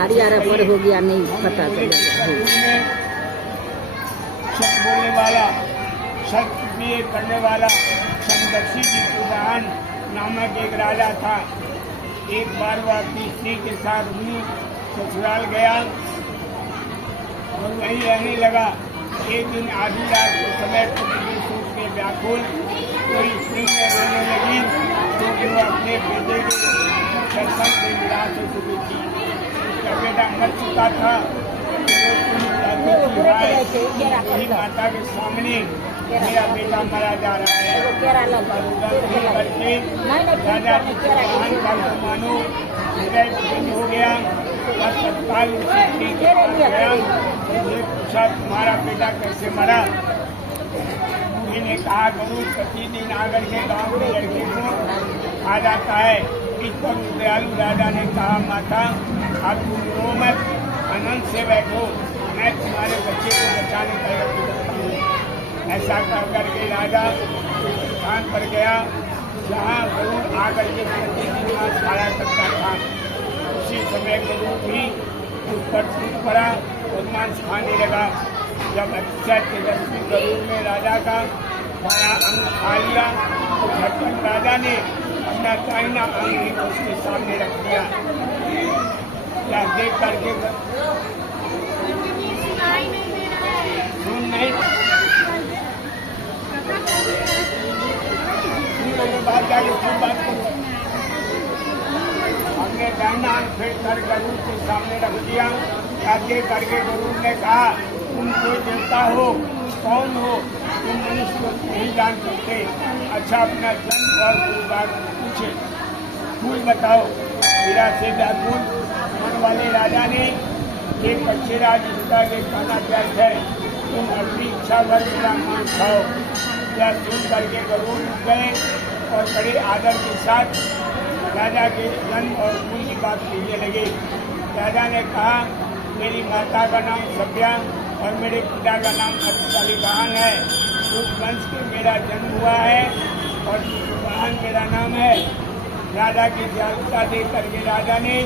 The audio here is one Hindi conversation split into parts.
हरियाणा पर हो गया नहीं पता बोलने वाला सत्य प्रिय करने वाला समदर्शी जी पुराण नामक एक राजा था। एक बार वह अपनी स्त्री के साथ अपनी ससुराल गया और वहीं रहने लगा। एक दिन आधी रात के समय पुत्र शोक के व्याकुल कोई स्त्री में रोने लगी क्योंकि वह अपने बेटे के दर्शन से निराश हो चुकी थी। उसका बेटा मर चुका था। माता के सामने मेरा बेटा मरा जा रहा है। राजा मानो हृदय हो गया। तत्काल पूछा, तुम्हारा बेटा कैसे मरा। मुझे ने कहा, गुरु प्रतिदिन आकर के गाँव में लड़के को आ जाता है। इस पर दयालु राजा ने कहा, माता आप तुम रो मत, आनंद से बैठो, मैं तुम्हारे बच्चे को बचाने का यत्न करता हूँ। ऐसा कर करके राजा स्थान पर गया जहाँ गुरु आकर के प्रतिदिन खाया करता था। उसी समय गुरु भी उस पर टूट पड़ा और मांस खाने लगा। जब अतिशय तेजस्वी गुरु ने राजा का बाया अंग खा लिया तो झटपट राजा ने अपना दाहिना अंग ही उसके सामने रख दिया। क्या देख करके सुन नहीं बात जाके फिर बात करो। हमने दाहिना अंग फेंक कर गुरु के सामने रख दिया। क्या करके गुरु ने कहा, तुम कोई देवता हो, कौन हो, तुम मनुष्य को नहीं जान सकते। अच्छा अपना जन्म और बात पूछे, फूल बताओ। मीरा से व्याकुल मन वाले राजा ने एक अच्छे राजता के खाना व्यर्थ है, तुम अपनी इच्छा भर मेरा मांस खाओ। क्या सुन करके गरुड़ गए और बड़े आदर के साथ राजा के जन्म और कुल की बात कहने लगे। राजा ने कहा, मेरी माता का नाम सभ्या और मेरे पिता का नाम अतिशालीवाहन है। उस वंश के मेरा जन्म हुआ है और वाहन मेरा नाम है। राजा की दयालुता देख करके राजा ने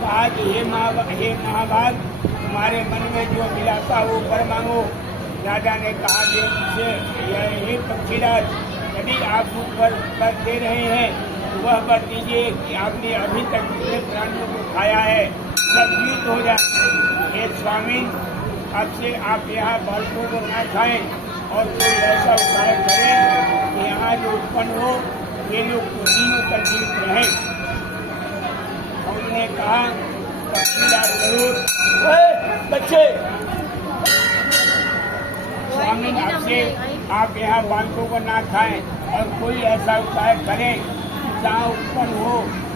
कहा कि हे महाभाग, तुम्हारे मन में जो मिलाता वो वर मांगो। राजा ने कहा कि मुझसे हे पक्षीराज, यदि आप मुझ पर दे रहे हैं तो वह वर दीजिए कि आपने अभी तक कितने प्राणियों को खाया है, सब जीवित हो जाए। हे स्वामी, आपसे आप यहाँ बालकों को न खाएं और कोई ऐसा उपाय करें कि यहाँ जो उत्पन्न हो ये लोग दिनों तक जीवित रहें। उन्होंने कहा, पक्षीराज जरूर बच्चे स्वामी, आपसे आप यहाँ बालकों को ना खाएं और कोई ऐसा उपाय करें जहाँ उत्पन्न हो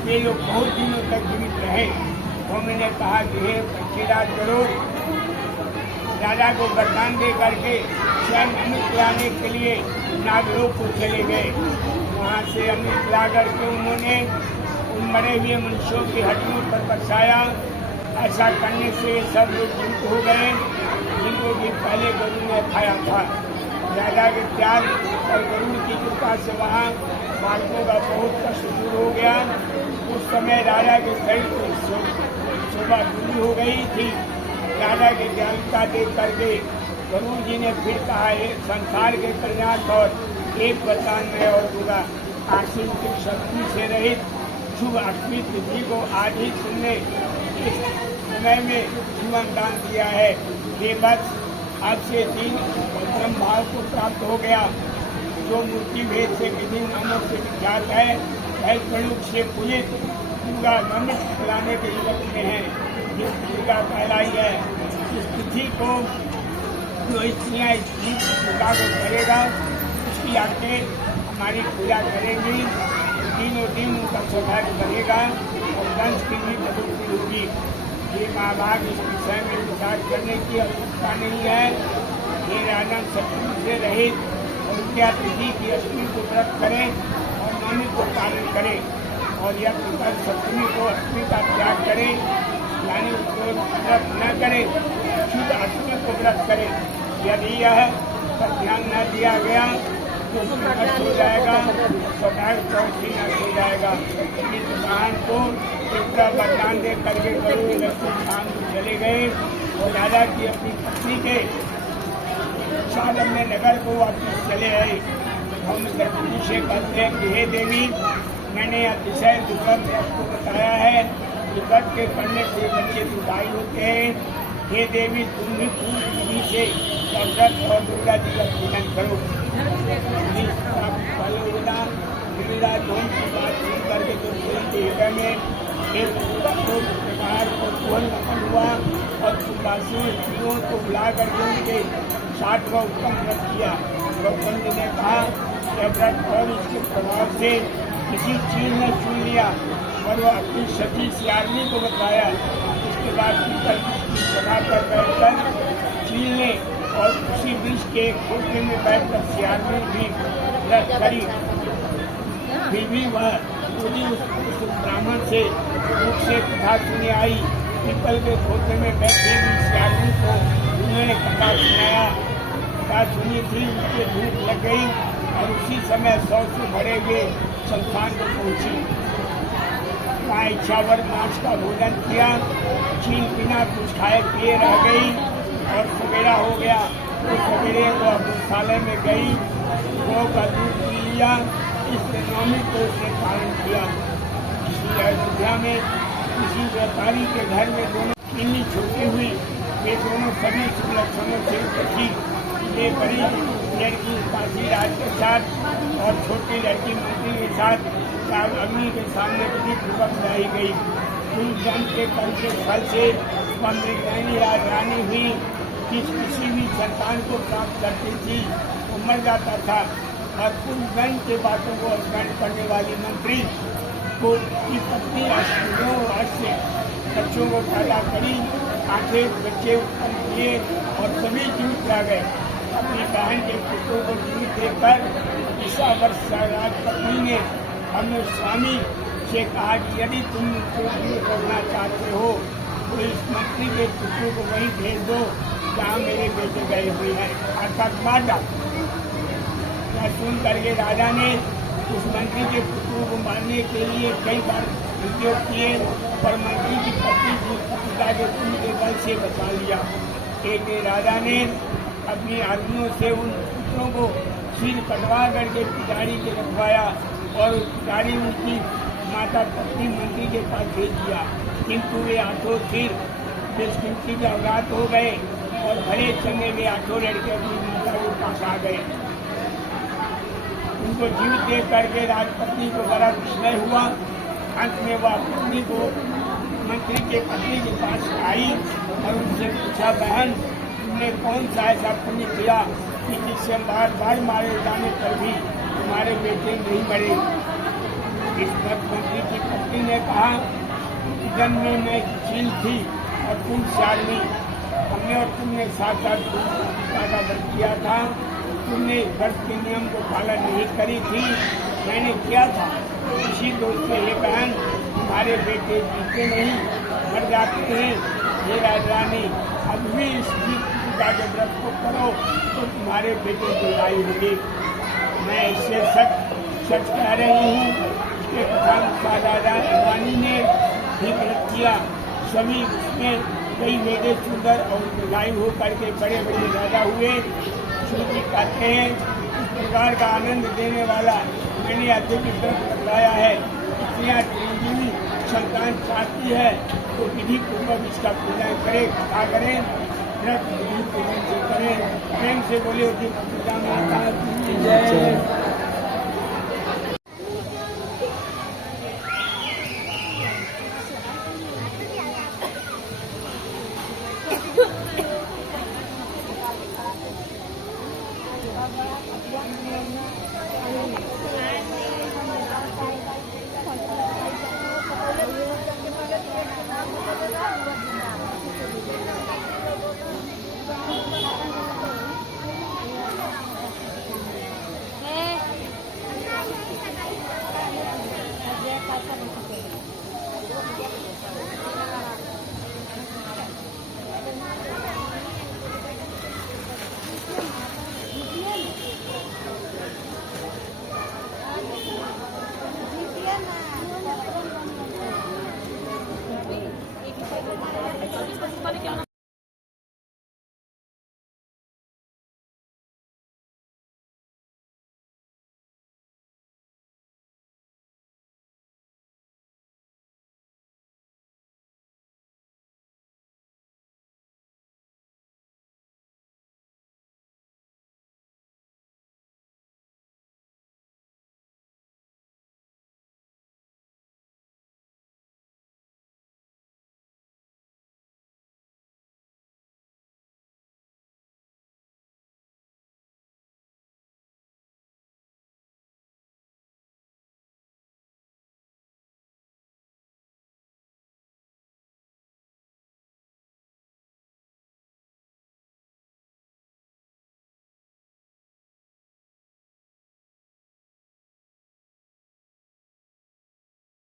ये लोग बहुत दिनों तक जीवित रहे। उन्होंने कहा कि हे पक्षीराज जरूर। राजा को वरदान दे करके स्वयं अमृत लाने के लिए नागलोक को चले गए। वहाँ से अमृत ला करके उन्होंने उन मरे हुए मनुष्यों की हड्डियों पर बरसाया। ऐसा करने से सब लोग मुक्त हो गए जिनको भी पहले गरुड़ ने खाया था। राजा के प्यार और गरुड़ की कृपा से वहाँ बालकों का बहुत कष्ट दूर हो गया। उस समय राजा के शरीर को शोभा पूरी हो गई थी। राजा की दयालुता देख करके गरुड़ जी ने फिर कहा, एक संसार के कल्याण और एक वरदान में और दूंगा। आश्विन की शक्ति से रहित शुभ अष्टमी तिथि को आज ही तुमने इस समय में जीवन दान दिया है। ये बस आज से दिन ब्रह्म भाव को प्राप्त हो गया, जो मूर्ति भेद से विभिन्न नामों से विख्यात है। वह प्रयुक्त से पूजित दुर्गा नमित खिलाने के युवक में है, जिस दुर्गा कहलाई है। इस तिथि को जो स्त्रियाँ इस दुर्गा को करेगा, उसकी आगे हमारी पूजा करेंगी। तीनों दिन उनका सौभाग्य बनेगा और वंश की भी बढ़ोतरी होगी। ये महाभाग इस विषय में विचार करने की आवश्यकता नहीं है। ये राजन सत्य से रहित और विद्या तिथि की अष्टमी को व्रत करें और नवमी को पालन करें, और यह प्रकार सप्तमी को अष्टमी का त्याग करें, यानी उसको व्रत न करें, शुद्ध अष्टमी को व्रत करें। यदि यह पर ध्यान न दिया गया तो नष्ट हो जाएगा, सौभाग्य चौथी नष्ट हो जाएगा। इस बहन को इतना वरदान दे करके गरुड़ लक्ष्मण धाम चले गए और राजा की अपनी पत्नी के साधन नगर को वापस चले आए। हम गरुड़ से कहते हैं कि हे देवी, मैंने अतिशय दुर्लभ आपको बताया है कि व्रत के करने से बच्चे दुखाई होते हैं। हे देवी, तुम भी पूर्ण विधि से व्रत और दुर्गा जी का पूजन करो। मेरा धन की बात सुन करके तो हृदय में एक व्यवहार को तुरंत नकल हुआ और वासियों स्त्रियों को बुला करके उनके 60वां उत्तम व्रत किया। गौतम जी ने कहा यह व्रत और इसके प्रभाव से किसी चीज ने चुन लिया और वह अपनी सती सियारनी को बताया। इसके बाद पीपल की जगह पर बैठकर चीलने और उसी वृक्ष के खोखले में बैठकर सियारनी भी व्रत करी। फिर भी वह पूरी उस ब्राह्मण से रूप से कथा सुनी आई। पीपल के खोखले में बैठे हुई सियारनी को उन्होंने कथा सुनाया। कथा सुनी थी, उनके धूप लग गई और उसी समय 100 से भरे हुए संस्थान को पहुंची। वहाँ इच्छावर मांस का भोजन किया। चील बिना कुछ खाए पिए रह गई और सवेरा हो गया। तो सवेरे को गौशाला में गई, गौ का दूध पी लिया। इस नवमी को उसने पालन किया। इसी अयोध्या में किसी व्यापारी के घर में दोनों किन्नी छूटी हुई। वे दोनों सभी शुभ लक्षणों से उपजी। ये बड़ी लड़की काशी राज के साथ और छोटी लड़की मंत्री के साथ अग्नि के सामने बड़ी पूर्वक लाई गई। कुल जन के कर्म के फल से वह मृगनयनी राजरानी हुई। किसी भी संतान को प्राप्त करती थी वो मर जाता था, और कुल जन के बातों को स्मरण करने वाली मंत्री को की पत्नी से बच्चों को पैदा करी। आखिर बच्चे उत्पन्न किए और सभी जीवित रह गए। अपनी बहन के पुत्रों को जीवित देखकर 20 वर्ष राजपत्नी ने अपने स्वामी से कहा कि यदि तुम उनको जीवित करना चाहते हो तो इस मंत्री के पुत्रों को वहीं भेज दो जहाँ मेरे बेटे गए हुए हैं, अर्थात मार डालो। यह सुन करके राजा ने उस मंत्री के पुत्रों को मारने के लिए कई बार उपयोग किए, पर मंत्री की पत्नी को पिता के पुण्य के बल से बचा लिया। एक राजा ने अपनी आदमियों से उन पुत्रों को सिर कटवा करके पिटारी के रखवाया और पिटारी उनकी माता पत्नी मंत्री के पास भेज दिया, किंतु वे आठों सिर बेशकीमती के अवगात हो गए और भरे चंगे वे आठों लड़के अपनी माता के पास आ गए। उनको जीवित देख करके राजपत्नी को बड़ा विस्मय हुआ। अंत में वह पत्नी को मंत्री के पत्नी के पास आई और उनसे पूछा, बहन तुमने कौन सा ऐसा पुण्य किया कि जिससे बार बार मारे जाने पर भी तुम्हारे बेटे नहीं मरे। इस पर मंत्री की पत्नी ने कहा, जन्म में मैं चील थी और तुम शालिनी, हमने और तुमने साथ साथ का व्रत किया था। तुमने व्रत के नियम को पालन नहीं करी थी, मैंने किया था। इसी दोष से ये बहन तुम्हारे बेटे जीते नहीं मर जाते हैं। ये राजरानी अब भी इस पूजा के व्रत को करो तो तुम्हारे बेटे की आई होगी। मैं इससे सच कह रही हूँ कि प्रधान राजा हिमानी ने भी व्रत किया। सभी उसमें कई बेटे सुंदर और दीर्घायु होकर के बड़े बड़े राजा हुए। श्रुति कहते हैं इस प्रकार का आनंद देने वाला मैंने अत्यधिक व्रत बतलाया है। स्त्रियाँ चिरंजीवी संतान चाहती है तो विधि पूर्वक इसका पूजन करें, कथा करें, व्रत विधि पूजन से करें। प्रेम से बोले पूजा माता की जय। Hãy subscribe cho kênh Ghiền Mì Gõ để không bỏ lỡ